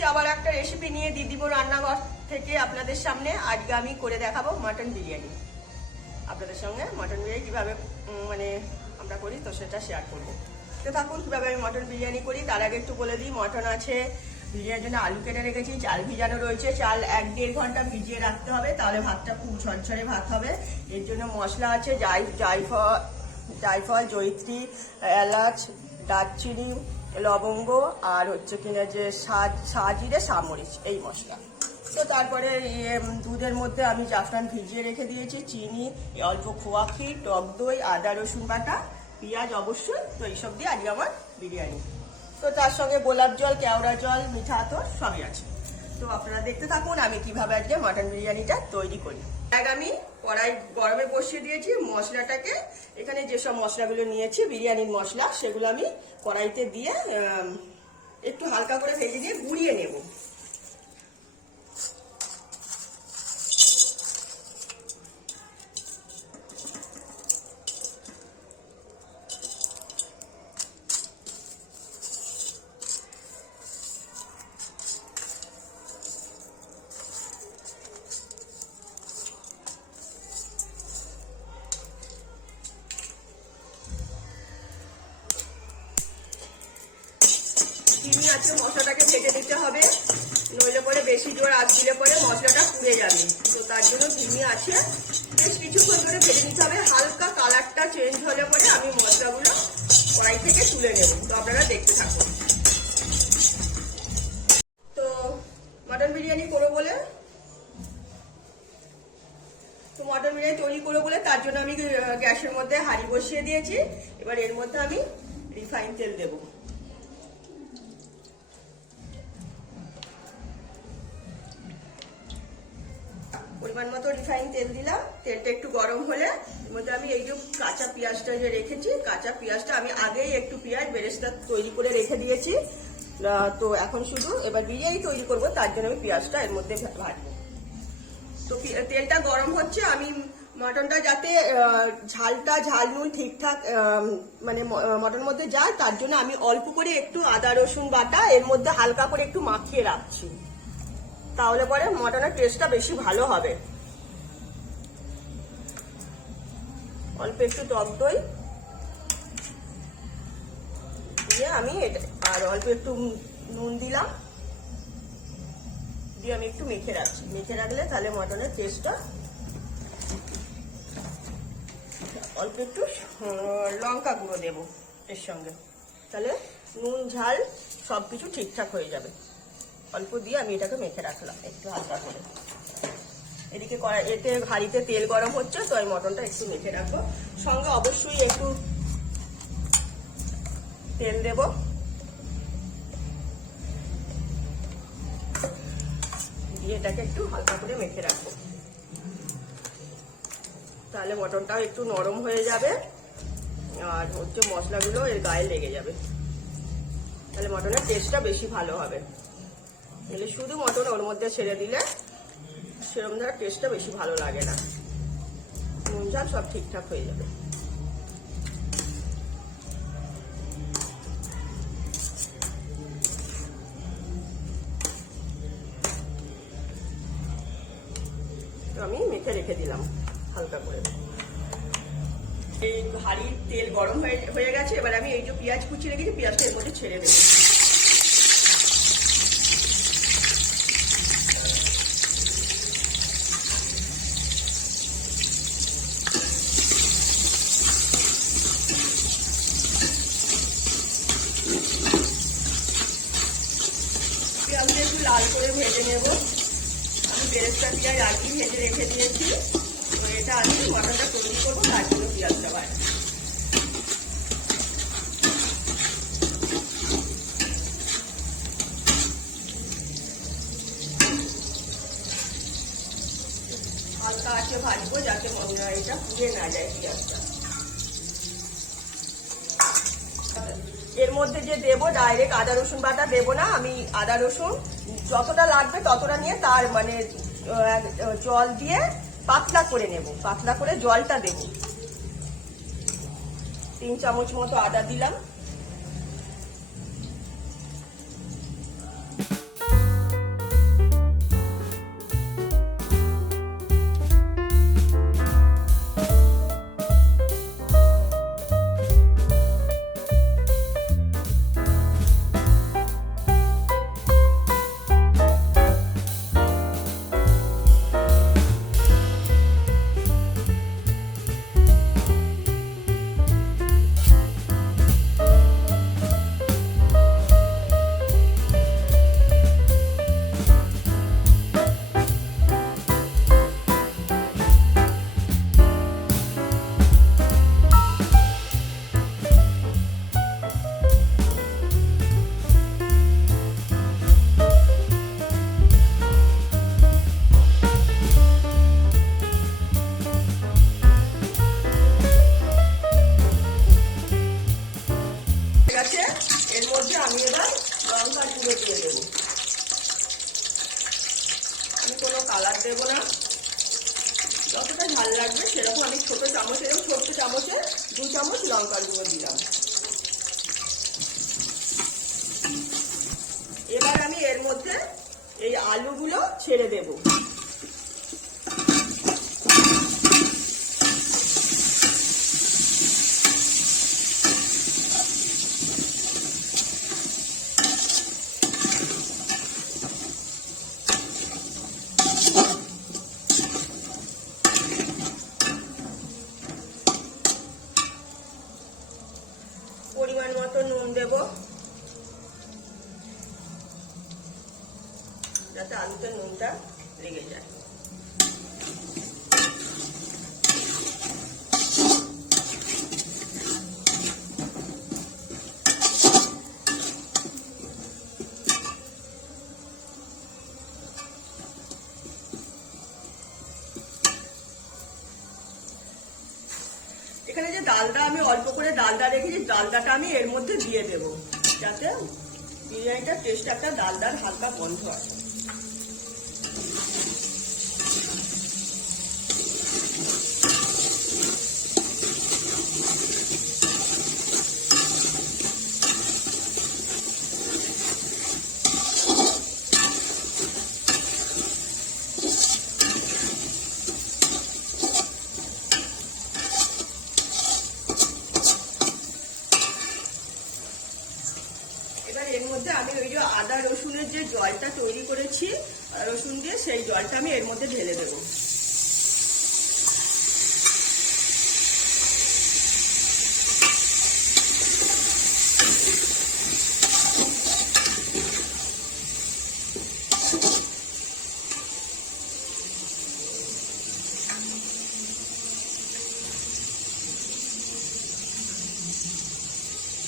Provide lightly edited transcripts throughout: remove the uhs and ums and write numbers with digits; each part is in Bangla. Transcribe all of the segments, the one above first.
এসেছি আবার একটা রেসিপি নিয়ে দিদিবোর রান্নাঘর থেকে আপনাদের সামনে। আজকে আমি করে দেখাবো মাটন বিরিয়ানি। আপনাদের সঙ্গে মাটন বিরিয়ানি কীভাবে মানে আমরা করি তো সেটা শেয়ার করবো। তো থাকুন কীভাবে আমি মটন বিরিয়ানি করি। তার আগে একটু বলে দিই, মটন আছে, বিরিয়ানির জন্য আলু কেটে রেখেছি, চাল ভিজানো রয়েছে। চাল 1-1.5 ঘন্টা ভিজিয়ে রাখতে হবে, তাহলে ভাতটা খুব ঝরঝরে ভাত হবে। এর জন্য মশলা আছে জায়ফল, জয়িত্রী, এলাচ, দারচিনি, লবঙ্গ আর হচ্ছে কিনা যে সাজিরে সামরিচ, এই মশলা। তো তারপরে দুধের মধ্যে আমি জাফরান ভিজিয়ে রেখে দিয়েছি, চিনি, অল্প খোয়া ক্ষীর, টক দই, আদা রসুন বাটা, পেঁয়াজ অবশ্যই। তো এইসব দিয়ে আজকে আমার বিরিয়ানি। তো তার সঙ্গে গোলাপ জল, কেওড়া জল, মিঠা আতর সবই আছে। তো আপনারা দেখতে থাকুন আমি কিভাবে আজকে মাটন বিরিয়ানিটা তৈরি করি। আমি কড়াই গরমে বসিয়ে দিয়েছি। মশলাটাকে এখানে যেসব মশলাগুলো নিয়েছি বিরিয়ানির মশলা, সেগুলো আমি কড়াইতে দিয়ে একটু হালকা করে ভেজে দিয়ে গুঁড়িয়ে নেব। চিনি আছে, মশলাটাকে ভেজে নিতে হবে, নইলে পরে বেশি জোর আঁচ দিলে পরে মশলাটা পুড়ে যাবে। তো তার জন্য চিনি আছে, বেশ কিছুক্ষণ ধরে ভেজে নিতে হবে। হালকা কালারটা চেঞ্জ হলে পরে আমি মশলাগুলো কড়াই থেকে তুলে নেব। তো আপনারা দেখতে থাকুন। তো মটন বিরিয়ানি করবো বলে তৈরি করবো বলে তার জন্য আমি গ্যাসের মধ্যে হাঁড়ি বসিয়ে দিয়েছি। এবার এর মধ্যে আমি রিফাইন তেল দেবো। পরিমাণ মতো রিফাইন তেল দিলাম। তেলটা একটু গরম হলে এর মধ্যে আমি এই যে কাঁচা পেঁয়াজটা যে রেখেছি, কাঁচা পেঁয়াজটা আমি আগেই একটু পেঁয়াজ বেরেস্তা তৈরি করে রেখে দিয়েছি। তো এখন শুধু এবার বিরিয়ানি তৈরি করব, তার জন্য আমি পেঁয়াজটা এর মধ্যে ভাজবো। তো তেলটা গরম হচ্ছে, আমি মটনটা যাতে ঝাল নুন ঠিকঠাক মানে মটনের মধ্যে যায়, তার জন্য আমি অল্প করে একটু আদা রসুন বাটা এর মধ্যে হালকা করে একটু মাখিয়ে রাখছি, তাহলে পরে মটনের টেস্টটা বেশি ভালো হবে। অল্প একটু টক দই দিয়ে আমি আর অল্প একটু নুন দিলাম, দিয়ে আমি একটু মেখে রাখছি। মেখে রাখলে তাহলে মটনের টেস্টটা, অল্প একটু লঙ্কা গুঁড়ো দেবো এর সঙ্গে, তাহলে নুন ঝাল সবকিছু ঠিকঠাক হয়ে যাবে। অল্প দিয়ে আমি এটাকে মেখে রাখলাম একটু হালকা করে। এদিকে এতে হাঁড়িতে তেল গরম হচ্ছে, তো আমি মটনটা একটু মেখে রাখবো। সঙ্গে অবশ্যই একটু তেল দেব। দিয়ে এটাকে একটু হালকা করে মেখে রাখবো, তাহলে মটনটাও একটু নরম হয়ে যাবে আর হচ্ছে মশলাগুলো এর গায়ে লেগে যাবে, তাহলে মটনের টেস্টটা বেশি ভালো হবে। তাহলে শুধু মটন ওর মধ্যে ছেড়ে দিলে সেরকম ধর টেস্টটা বেশি ভালো লাগে না, নুন ঝাল সব ঠিকঠাক হয়ে যাবে। তো আমি মেখে রেখে দিলাম হালকা করে। এই হাঁড়ির তেল গরম হয়ে গেছে। এবার আমি এই যে পেঁয়াজ কুচি রেখেছি, পেঁয়াজটা এর মধ্যে ছেড়ে দেবো। পেঁয়াজটা একটু লাল করে ভেজে নেব। আমি বেরেস্তা পেঁয়াজ আগেই ভেজে রেখে দিয়েছি। তো এটা আমি মটনটা তৈরি করবো, তার জন্য পেঁয়াজটা বাড়ি। হালকা আছে ভাজবো, যাতে এটা পুড়ে না যায় পেঁয়াজটা। এর মধ্যে যে দেবো ডাইরেক্ট আদা রসুন বাটা দেবো না, আমি আদা রসুন যতটা লাগবে ততটা নিয়ে তার মানে জল দিয়ে পাতলা করে নেব। পাতলা করে জলটা দেব। 3 চামচ মতো আদা দিলাম। দেবো না, যতটা ঝাল লাগবে সেরকম আমি ছোট চামচে, ছোট্ট চামচে 2 চামচ লঙ্কার গুঁড়ো দিলাম। এবার আমি এর মধ্যে এই আলুগুলো ছেড়ে দেব। পরিমাণ মতো নুন দেব, যাতে আলুতে নুনটা লেগে যায়। এখানে যে ডালটা আমি অল্প করে ডালটা রেখেছি, ডালটাটা আমি এর মধ্যে দিয়ে দেব, যাতে বিরিয়ানিটার টেস্ট একটা ডালদার হালকা গন্ধ আসে। এবার এর মধ্যে আমি ওই যে আদা রসুনের যে জলটা তৈরি করেছি রসুন দিয়ে, সেই জলটা আমি এর মধ্যে ঢেলে দেবো।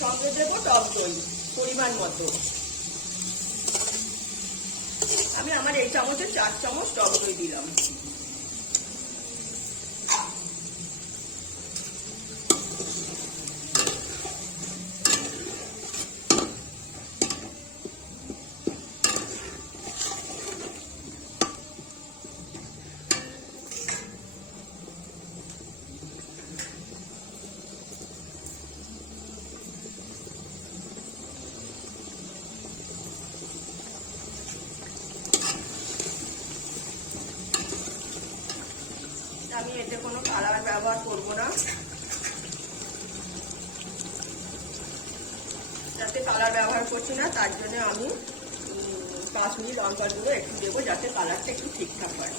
সঙ্গে দেবো টক দই পরিমাণ মতো। আমি আমার এই চামচে 4 চামচ টক দই দিলাম। আমি এতে কোনো কালার ব্যবহার করব না, যাতে কালার ব্যবহার করছি না তার জন্য আমি কাশ্মীরি লঙ্কার গুঁড়ো একটু দেবো, যাতে কালারটা একটু ঠিকঠাক হয়।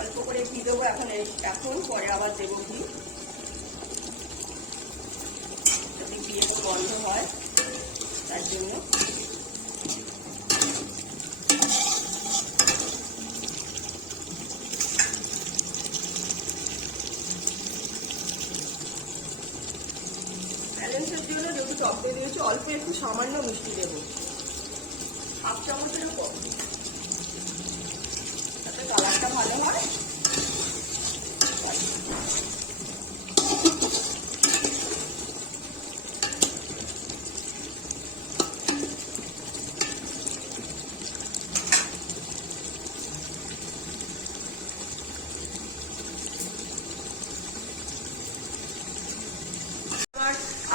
অল্প করে ঘি দেবো এখন পরে আবার দেবো ঘি, যদি ঘি একটু গন্ধ হয় তার জন্য। ব্যালেন্সের জন্য যেহেতু টক দই দিয়েছি, অল্প একটু সামান্য মিষ্টি দেবো, 1/2 চামচেরও কম, যাতে কালারটা ভালো হয়।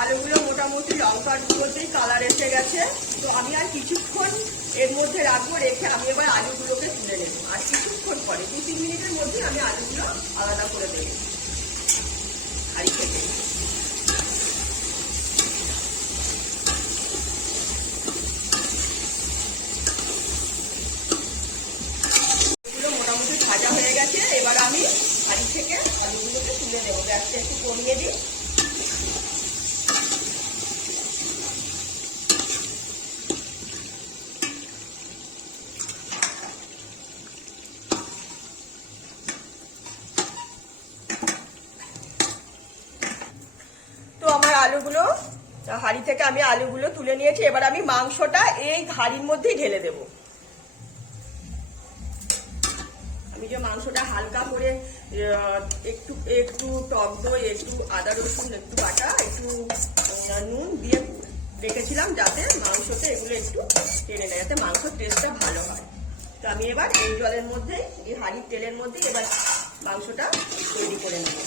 আলুগুলো মোটামুটি লঙ্কার গুঁড়োতেই কালার এসে গেছে, তো আমি আর কিছুক্ষণ এর মধ্যে রাখবো, রেখে আমি এবার আলুগুলোকে তুলে নেবো। আর কিছুক্ষণ পরে 2-3 মিনিটের মধ্যে আমি আলুগুলো আলাদা করে দেবো হাঁড়ি থেকে। এগুলো মোটামুটি ভাজা হয়ে গেছে, এবার আমি হাঁড়ি থেকে আলুগুলোকে তুলে দেবো। গ্যাসটা একটু কমিয়ে দিই। তো আমার আলুগুলো হাঁড়ি থেকে আমি আলুগুলো তুলে নিয়েছি, এবার আমি মাংসটা এই হাঁড়ির মধ্যেই ঢেলে দেব। আমি যে মাংসটা হালকা করে একটু একটু টক দই, একটু আদা রসুন, একটু বাটা, একটু নুন দিয়ে রেখেছিলাম যাতে মাংসতে এগুলো একটু টেনে নেয়, যাতে মাংসের টেস্টটা ভালো হয়। তো আমি এবার এই জলের মধ্যে, এই হাঁড়ির তেলের মধ্যে এবার মাংসটা তৈরি করে নেব।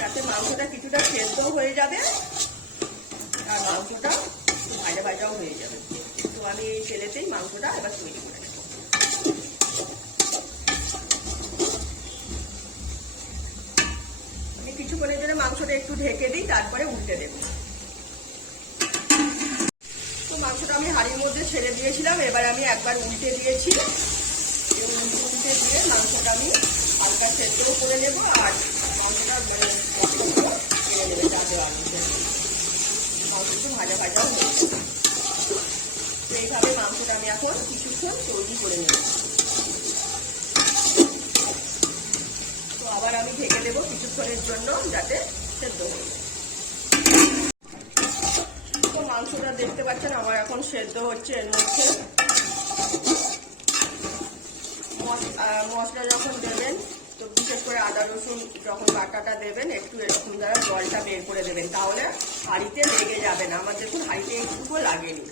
যাতে মাংসটা কিছুটা সেদ্ধ হয়ে যাবে আর মাংসটা ভাজা ভাজাও হয়ে যাবে। তো আমি এই তেলেতেই মাংসটা এবার তৈরি করে নেব। আমি কিছুক্ষণের জন্য মাংসটা একটু ঢেকে দিই, তারপরে উল্টে দেব। তো মাংসটা আমি হাঁড়ির মধ্যে ছেড়ে দিয়েছিলাম, এবার আমি একবার উল্টে দিয়েছি। উল্টে দিয়ে মাংসটা আমি হালকা সেদ্ধও করে নেব আর মাংসটা ছেড়ে নেবে যাতে মাংস একটু ভাজা ভাজাও হয়ে যাবে। তো এইভাবে মাংসটা আমি এখন কিছুক্ষণ তৈরি করে নেব। তো আবার আমি ঢেকে দেবো কিছুক্ষণের জন্য যাতে সেদ্ধ হয়ে যায়। তো মাংসটা দেখতে পাচ্ছেন আমার এখন সেদ্ধ হচ্ছে। এর মধ্যে মশলা যখন দেবেন, তো বিশেষ করে আদা রসুন যখন বাটাটা দেবেন, একটু এরকম দ্বারা জলটা বের করে দেবেন, তাহলে হাঁড়িতে লেগে যাবে না। আমার দেখুন হাঁড়িতে একটুকুও লাগেনি।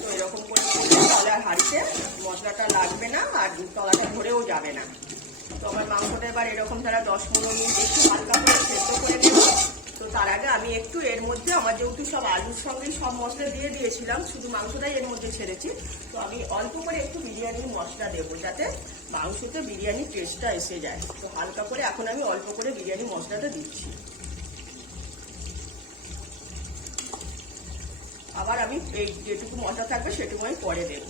তো এরকম করে তাহলে আর হাঁড়িতে মশলাটা লাগবে না আর তলাটা ধরেও যাবে না। তো আমার মাংসটা এবার এরকম দ্বারা 10-15 মিনিট একটু হালকা করে সেদ্ধ করে নেব। তো তার আগে আমি একটু এর মধ্যে, আমার যেহেতু সব আলুর সঙ্গেই সব মশলা দিয়ে দিয়েছিলাম, শুধু মাংসটাই এর মধ্যে ছেড়েছি, তো আমি অল্প করে একটু বিরিয়ানির মশলা দেবো যাতে মাংসতে বিরিয়ানির টেস্টটা এসে যায়। তো হালকা করে এখন আমি অল্প করে বিরিয়ানি মশলাটা দিচ্ছি। আবার আমি এই যেটুকু মশলা থাকবে সেটুকু আমি পরে দেব।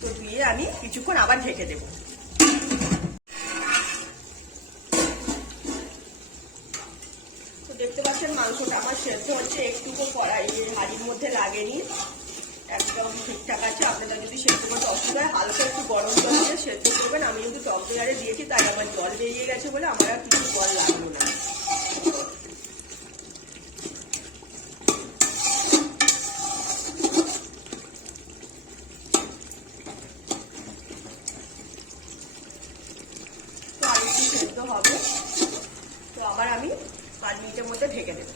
তো দিয়ে আমি কিছুক্ষণ আবার ঢেকে দেবো। দেখতে পাচ্ছেন মাংসটা আমার সেদ্ধ হচ্ছে, একটুকু কড়াই হাঁড়ির মধ্যে লাগেনি, একদম ঠিকঠাক আছে। আপনারা যদি সেদ্ধ করতে অসুবিধা হয় হালকা একটু গরম জল দিয়ে সেদ্ধ করবেন। আমি কিন্তু টক দই আরে দিয়েছি তাই আমার জল বেরিয়ে গেছে বলে আমার আর কিছু জল লাগলো না। তো আর একটু সেদ্ধ হবে, তো আবার আমি 5 মিনিটের মধ্যে ঢেকে দেবো।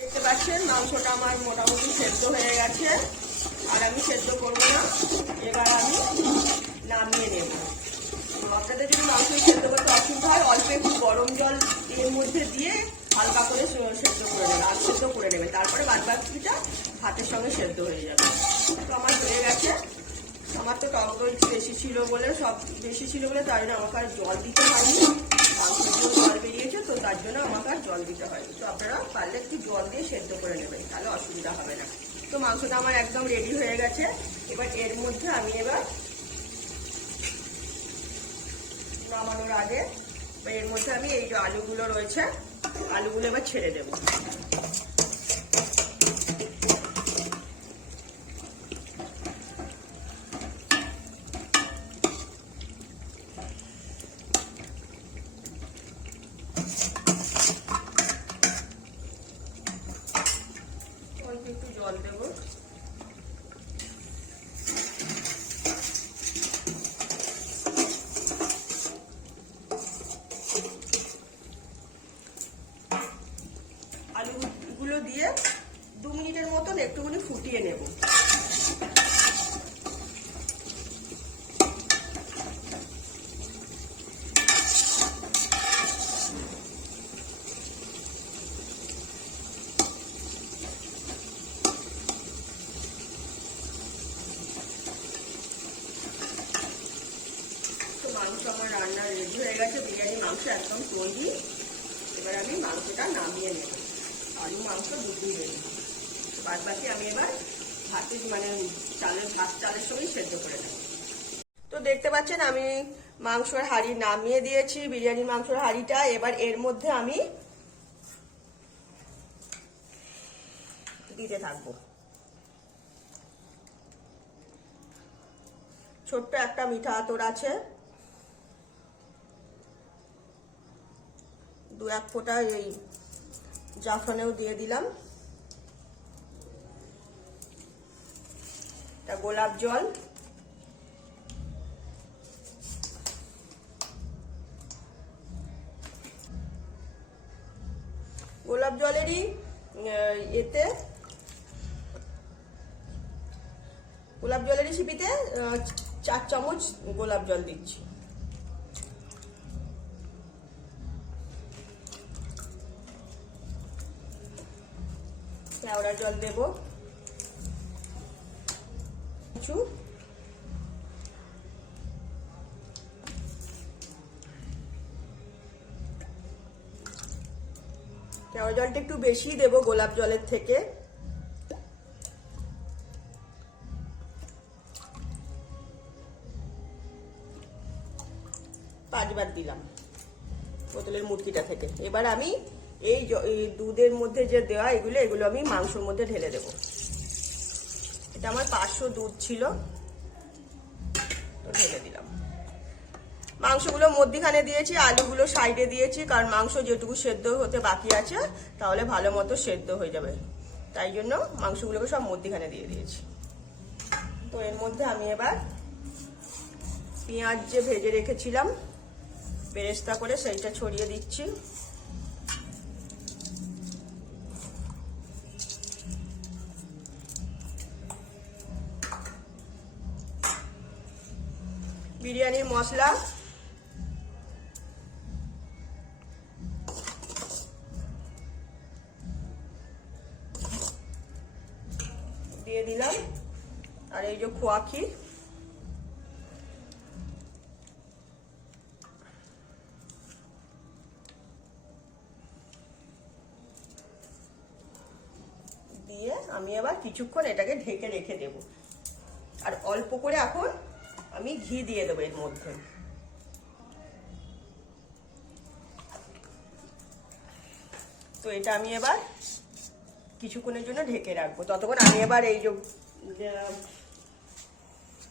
দেখতে পাচ্ছেন মাংসটা আমার মোটামুটি সেদ্ধ হয়ে গেছে, আর আমি সেদ্ধ করবো না। এবার আমি নামিয়ে নেব। আপনাদের যদি মাংস সেদ্ধ করতে অসুবিধা হয় অল্প একটু গরম জল এর মধ্যে দিয়ে হালকা করে সেদ্ধ করে নেবে, আর সেদ্ধ করে নেবে, তারপরে বাদ বাকিটা ভাতের সঙ্গে সেদ্ধ হয়ে যাবে। তো আমার হয়ে গেছে। আমার তো টক দই বেশি ছিল বলে তাই জন্য আমাকে আর জল দিতে হয়নি। মাংস দিয়েও জল বেরিয়েছে, তো তার জন্য আমাকে আর জল দিতে হয়নি। তো আপনারা পারলে একটু জল দিয়ে সেদ্ধ করে নেবেন, তাহলে অসুবিধা হবে না। তো মাংসটা আমার একদম রেডি হয়ে গেছে। এবার এর মধ্যে আমি এবার নামানোর আগে এর মধ্যে আমি এই যে আলুগুলো রয়েছে, আলুগুলো এবার ছেড়ে দেবো। একটু জল দেবো। আলুগুলো দিয়ে 2 মিনিটের মতন একটুখানি ফুটিয়ে নেব। মাংস আমার রান্না রেডি হয়ে গেছে, বিরিয়ানি মাংস একদম তৈরি। এবার আমি মাংসটা নামিয়ে নেব। আলু মাংস দুটোই রেডি। বাদ বাকি আমি এবার ভাতের ভাত চালের সঙ্গেই সেদ্ধ করে নেব। তো দেখতে পাচ্ছেন আমি মাংসের হাঁড়ি নামিয়ে দিয়েছি, বিরিয়ানির মাংসের হাঁড়িটা। এবার এর মধ্যে আমি দিতে থাকবো। ছোট্ট একটা মিঠা আতর আছে, 2-1 ফোঁটা এই জাফরানেও দিয়ে দিলাম। এটা গোলাপ জল, গোলাপ জলেরই শিপিতে 4 চামচ গোলাপ জল দিচ্ছি। কেওড়া জল দেব কিছু, কেওড়া জলটা একটু বেশি দেব গোলাপ জলের থেকে। পাঁচবার দিলাম বোতলের মুটকিটা থেকে। এবার আমি এই দুধের মধ্যে যে দেওয়া এগুলো আমি মাংসের মধ্যে ঢেলে দেব। এটা আমার 500 দুধ ছিল, তো ঢেলে দিলাম। মাংসগুলো মধ্যিখানে দিয়েছি, আলুগুলো সাইডে দিয়েছি, কারণ মাংস যেটুকু সেদ্ধ হতে বাকি আছে তাহলে ভালো মতো সেদ্ধ হয়ে যাবে, তাই জন্য মাংসগুলোকে সব মধ্যিখানে দিয়ে দিয়েছি। তো এর মধ্যে আমি এবার পেঁয়াজ যে ভেজে রেখেছিলাম বেরেস্তা করে সেইটা ছড়িয়ে দিচ্ছি। বিরিয়ানির মশলা দিয়ে দিলাম, আর এই যে খোয়া ক্ষীর দিয়ে আমি আবার কিছুক্ষণ এটাকে ঢেকে রেখে দেব। আর অল্প করে এখন আমি ঘি দিয়ে দেবো এর মধ্যে। তো এটা আমি এবার কিছুক্ষণের জন্য ঢেকে রাখবো। ততক্ষণ আমি এবার এই যে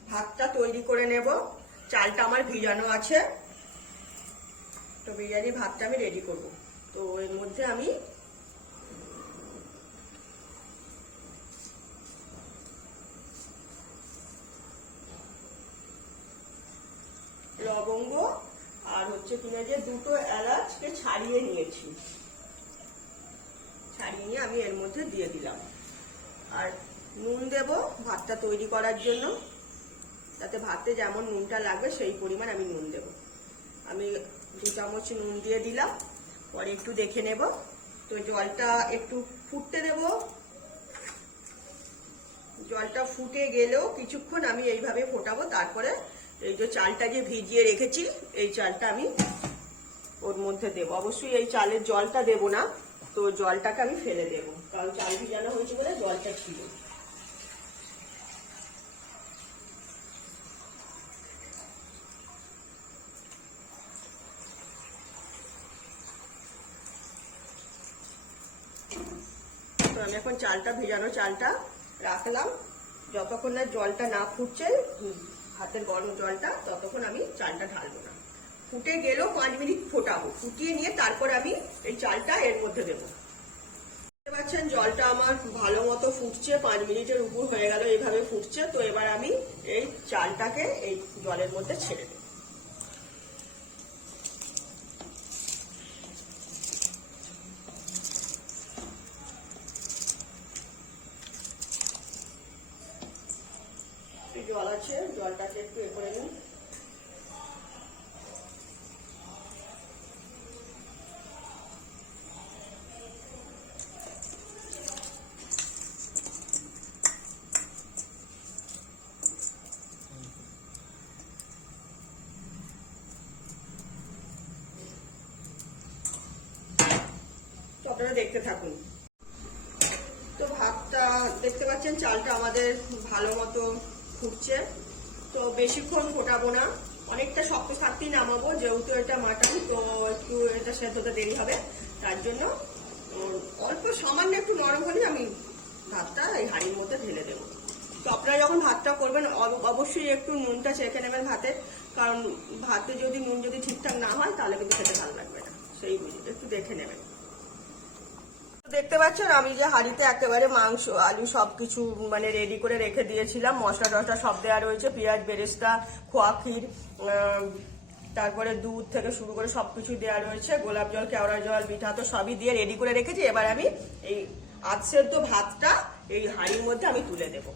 ভাতটা তৈরি করে নেব। চালটা আমার ভিজানো আছে, তো বিরিয়ানির ভাতটা আমি রেডি করব। তো এর মধ্যে আমি লবঙ্গ আর হচ্ছে কিনা যে 2টো এলাচকে ছাড়িয়ে নিয়েছি, ছাড়িয়ে নিয়ে আমি এর মধ্যে দিয়ে দিলাম। আর নুন দেব ভাতটা তৈরি করার জন্য, যাতে ভাতে যেমন নুনটা লাগবে সেই পরিমাণ আমি নুন দেব। আমি 2 চামচ নুন দিয়ে দিলাম, পরে একটু দেখে নেব। তো জলটা একটু ফুটতে দেব, জলটা ফুটে গেলেও কিছুক্ষণ আমি এইভাবে ফোটাবো। তারপরে এই যে চালটা যে ভিজিয়ে রেখেছি এই চালটা আমি ওর মধ্যে দেব। অবশ্যই এই চালের জলটা দেব না, তো জলটাকে আমি ফেলে দেব, কারণ চাল ভিজানো হয়েছে বলে জলটা ছিল। তো আমি এখন চালটা ভিজানো চালটা রাখলাম, যতক্ষণ না জলটা না ফুটছে ভাতের গরম জলটা, ততক্ষণ আমি চালটা ঢালবো না। ফুটে গেলেও 5 মিনিট ফোটাবো, ফুটিয়ে নিয়ে তারপর আমি এই চালটা এর মধ্যে দেবো। দেখতে পাচ্ছেন জলটা আমার ভালো মতো ফুটছে, 5 মিনিটের উপর হয়ে গেল এইভাবে ফুটছে। তো এবার আমি এই চালটাকে এই জলের মধ্যে ছেড়ে দেবো। জল আছে, জলটাকে একটু এ করে নিন। আপনারা দেখতে থাকুন। তো ভাতটা দেখতে পাচ্ছেন চালটা আমাদের ভালো মতো ফুটছে। তো বেশিক্ষণ ফোটাবো না, অনেকটা শক্ত থাকতেই নামাবো, যেহেতু এটা মাটন, তো একটু এটা সেদ্ধ হতে দেরি হবে। তার জন্য অল্প সামান্য একটু নরম হলে আমি ভাতটা এই হাঁড়ির মধ্যে ঢেলে দেবো। তো আপনারা যখন ভাতটা করবেন অবশ্যই একটু নুনটা চেখে নেবেন ভাতে, কারণ ভাতে যদি নুন যদি ঠিকঠাক না হয় তাহলে কিন্তু খেতে ভালো লাগবে না, সেই বুঝে একটু দেখে নেবেন। দেখতে পাচ্ছেন আমি যে হাঁড়িতে একেবারে মাংস আলু সবকিছু মানে রেডি করে রেখে দিয়েছিলাম, মশলা টশলা সব দেওয়া রয়েছে, পেঁয়াজ বেরেস্তা, খোয়া ক্ষীর, তারপরে দুধ থেকে শুরু করে সবকিছু দেওয়া রয়েছে, গোলাপ জল, কেওড়া জল, মিঠা তো সবই দিয়ে রেডি করে রেখেছি। এবার আমি এই আধ সেদ্ধ ভাতটা এই হাঁড়ির মধ্যে আমি তুলে দেবো।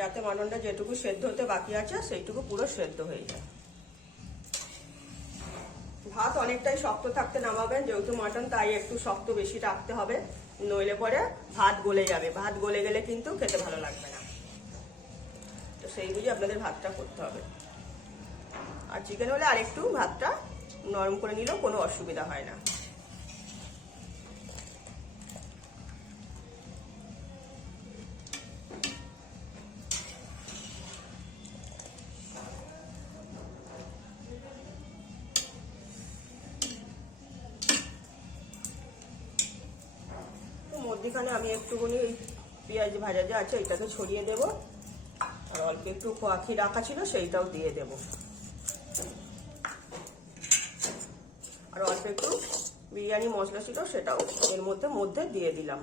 যাতে মাটনটা যেটুকু সেদ্ধ হতে বাকি আছে সেইটুকু পুরো সেদ্ধ হয়ে যায়। ভাত অনেকটাই শক্ত থাকতে নামাবেন, যেহেতু মাটন তাই একটু শক্ত বেশি রাখতে হবে, নইলে পরে ভাত গলে যাবে, ভাত গলে গেলে কিন্তু খেতে ভালো লাগবে না। তো সেই বুঝে আপনাদের ভাতটা করতে হবে। আর চিকেন হলে আরেকটু ভাতটা নরম করে নিলেও কোনো অসুবিধা হয় না। মধ্যখানে আমি একটুখানি পেঁয়াজ ভাজা যে আছে এটাকে ছড়িয়ে দেব, আর অল্প একটু খোয়া ক্ষীর রাখা ছিল সেইটাও দিয়ে দেব, আর অল্প একটু বিরিয়ানি মশলা ছিল সেটাও এর মধ্যে দিয়ে দিলাম।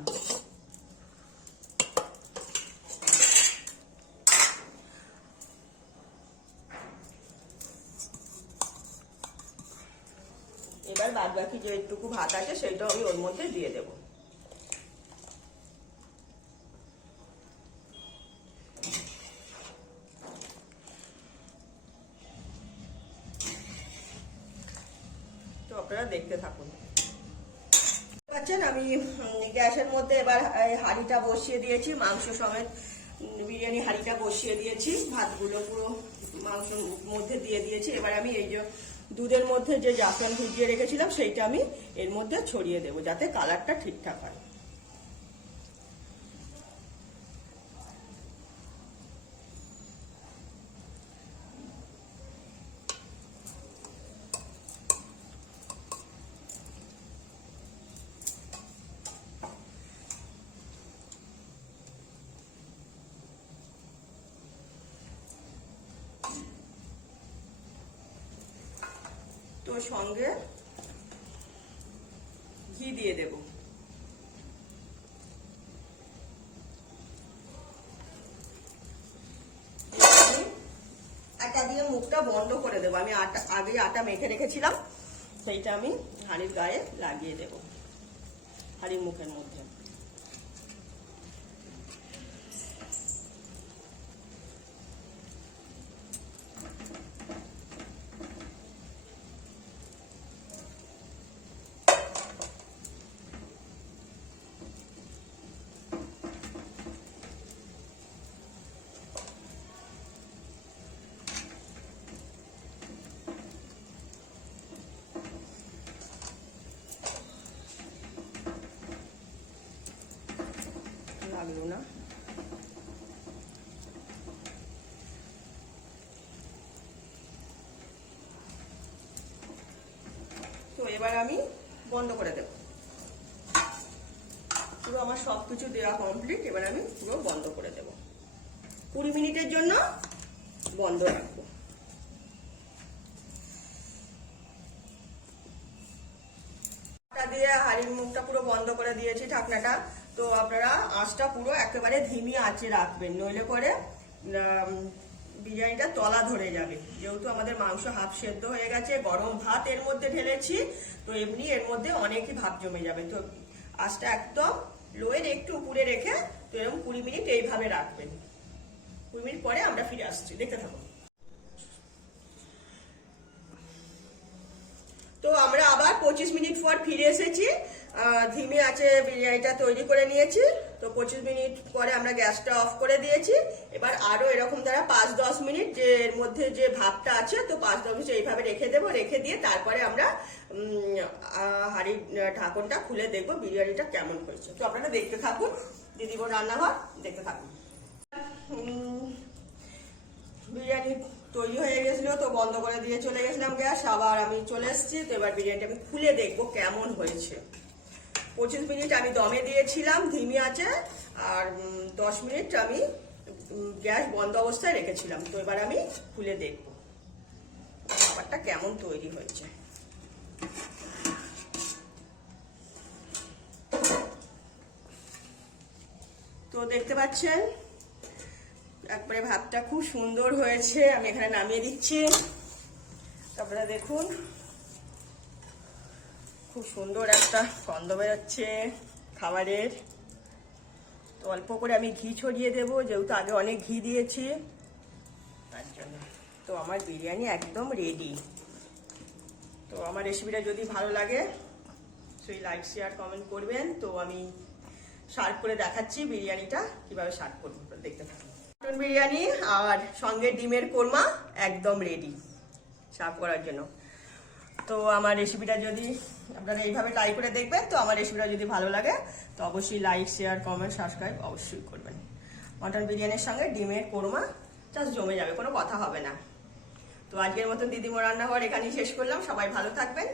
এবার বাদ বাকি যেটুকু ভাত আছে সেইটাও আমি ওর মধ্যে দিয়ে দেবো। আপনারা দেখতে থাকুন। পাচ্ছেন আমি গ্যাসের মধ্যে এবার হাঁড়িটা বসিয়ে দিয়েছি, মাংস সমেত বিরিয়ানি হাঁড়িটা বসিয়ে দিয়েছি, ভাতগুলো পুরো মাংসের মধ্যে দিয়ে দিয়েছি। এবার আমি এই যে দুধের মধ্যে যে জাফরান ভিজিয়ে রেখেছিলাম সেইটা আমি এর মধ্যে ছড়িয়ে দেবো, যাতে কালারটা ঠিকঠাক হয়। তো সঙ্গে ঘি দিয়ে দেব। আটা দিয়ে মুখটা বন্ধ করে দেবো। আমি আগে আটা মেখে রেখেছিলাম, সেইটা আমি হাঁড়ির গায়ে লাগিয়ে দেব, হাঁড়ির মুখের মধ্যে। লাগলো না। তো এবার আমি বন্ধ করে দেব। পুরো আমার সবকিছু দেওয়া কমপ্লিট, এবার আমি পুরো বন্ধ করে দেব। 20 মিনিটের জন্য বন্ধ রাখবো। দিয়ে হাঁড়ির মুখটা পুরো বন্ধ করে দিয়েছি, ঢাকনাটা। তো আপনারা আঁচটা পুরো একেবারে ধিমি আঁচে রাখবেন, নইলে পরে বিরিয়ানিটা তলা ধরে যাবে। যেহেতু আমাদের মাংস হাফ সেদ্ধ হয়ে গেছে, গরম ভাত এর মধ্যে ঢেলেছি, তো এমনি এর মধ্যে অনেকই ভাব জমে যাবে। তো আঁচটা একদম লোয়ের একটু উপরে রেখে তো এরকম 20 মিনিট এইভাবে রাখবেন। 20 মিনিট পরে আমরা ফিরে আসছি, দেখতে থাকুন। তো আমরা আবার 25 মিনিট পর ফিরে এসেছি। ধিমে আছে বিরিয়ানিটা তৈরি করে নিয়েছি। তো 25 মিনিট পরে আমরা গ্যাসটা অফ করে দিয়েছি। এবার আরো এরকম দ্বারা 5-10 মিনিট যে এর মধ্যে যে ভাতটা আছে, তো 5-10 মিনিট এইভাবে রেখে দেবো। রেখে দিয়ে তারপরে আমরা হাঁড়ির ঢাকনটা খুলে দেখবো বিরিয়ানিটা কেমন হয়েছে। তো আপনারা দেখতে থাকুন, দিদিবোন রান্নাঘর দেখতে থাকুন। তৈরি হয়ে গেছিলো, তো বন্ধ করে দিয়ে চলে গেছিলাম গ্যাস। আবার আমি চলে এসেছি, তো এবার বিরিয়ানিটা আমি খুলে দেখবো কেমন হয়েছে। 25 মিনিট আমি দমে দিয়েছিলাম ধিমি আছে, আর 10 মিনিট আমি গ্যাস বন্ধ অবস্থায় রেখেছিলাম। তো এবার আমি খুলে দেখবো খাবারটা কেমন তৈরি হয়েছে। তো দেখতে পাচ্ছেন একবারে ভাতটা খুব সুন্দর হয়েছে। আমি এখানে নামিয়ে দিচ্ছি। তারপরে দেখুন খুব সুন্দর একটা গন্ধ বেরোচ্ছে খাবারের। তো অল্প করে আমি ঘি ছড়িয়ে দেবো, যেহেতু আগে অনেক ঘি দিয়েছি তার জন্য। তো আমার বিরিয়ানি একদম রেডি। তো আমার রেসিপিটা যদি ভালো লাগে সেই লাইক শেয়ার কমেন্ট করবেন। তো আমি সার্ভ করে দেখাচ্ছি বিরিয়ানিটা কিভাবে সার্ভ করবো, দেখতে থাকুন। মটন বিরিয়ানি আর সঙ্গে ডিমের কোরমা একদম রেডি সার্ভ করার জন্য। তো আমার রেসিপিটা যদি আপনারা এইভাবে ট্রাই করে দেখবেন, তো আমার রেসিপিটা যদি ভালো লাগে তো অবশ্যই লাইক শেয়ার কমেন্ট সাবস্ক্রাইব অবশ্যই করবেন। মটন বিরিয়ানির সঙ্গে ডিমের কোরমা জাস্ট জমে যাবে, কোনো কথা হবে না। তো আজকের মতন দিদিমোর রান্নাঘর এখানেই শেষ করলাম। সবাই ভালো থাকবেন।